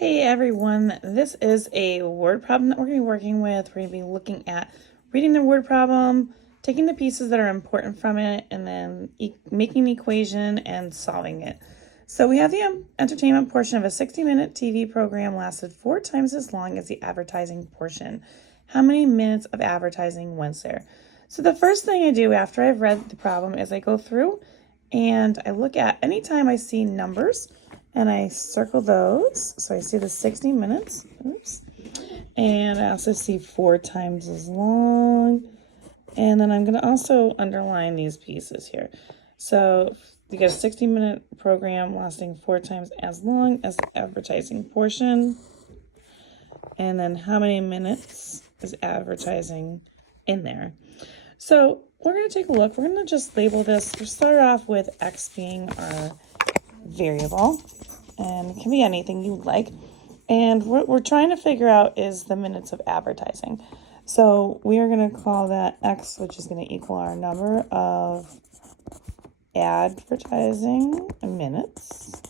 Hey everyone, this is a word problem that we're going to be working with. We're going to be looking at reading the word problem, taking the pieces that are important from it, and then making the equation and solving it. So we have the entertainment portion of a 60-minute TV program lasted 4 times as long as the advertising portion. How many minutes of advertising went there? So the first thing I do after I've read the problem is I go through and I look at anytime I see numbers and I circle those. So I see the 60 minutes. Oops. And I also see 4 times as long. And then I'm going to also underline these pieces here. So you get a 60-minute program lasting 4 times as long as the advertising portion. And then how many minutes is advertising in there? So we're going to take a look. We're going to just label this. We'll start off with X being our variable, and it can be anything you like. And what we're trying to figure out is the minutes of advertising. So we are going to call that X, which is going to equal our number of advertising minutes.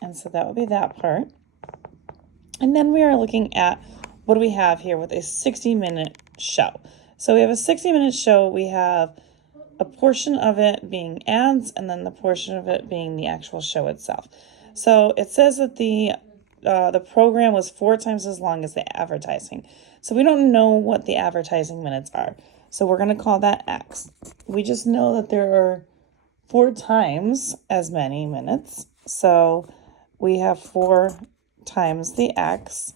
And so that would be that part. And then we are looking at what do we have here with a 60-minute show. So we have a 60-minute show. We have a portion of it being ads and then the portion of it being the actual show itself. So it says that the program was 4 times as long as the advertising. So we don't know what the advertising minutes are. So we're going to call that X. We just know that there are 4 times as many minutes. So we have 4 times the X,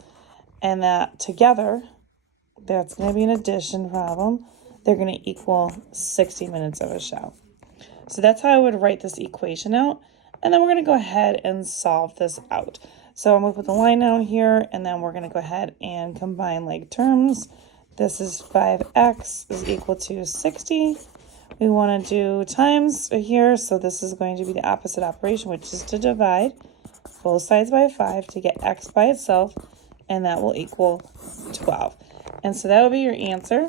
and that together, that's going to be an addition problem. They're going to equal 60 minutes of a show. So that's how I would write this equation out. And then we're going to go ahead and solve this out. So I'm going to put the line down here, and then we're going to go ahead and combine like terms. This is 5x is equal to 60. We want to do times here. So this is going to be the opposite operation, which is to divide both sides by 5 to get x by itself, and that will equal 12. And so that will be your answer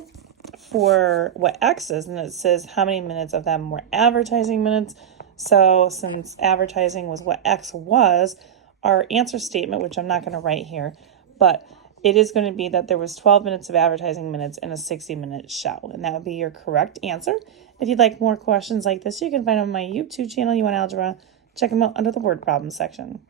for what X is, and it says how many minutes of them were advertising minutes. So since advertising was what X was, our answer statement, which I'm not going to write here, but it is going to be that there was 12 minutes of advertising minutes in a 60-minute show, and that would be your correct answer. If you'd like more questions like this, you can find them on my YouTube channel, You Want Algebra. Check them out under the word problem section.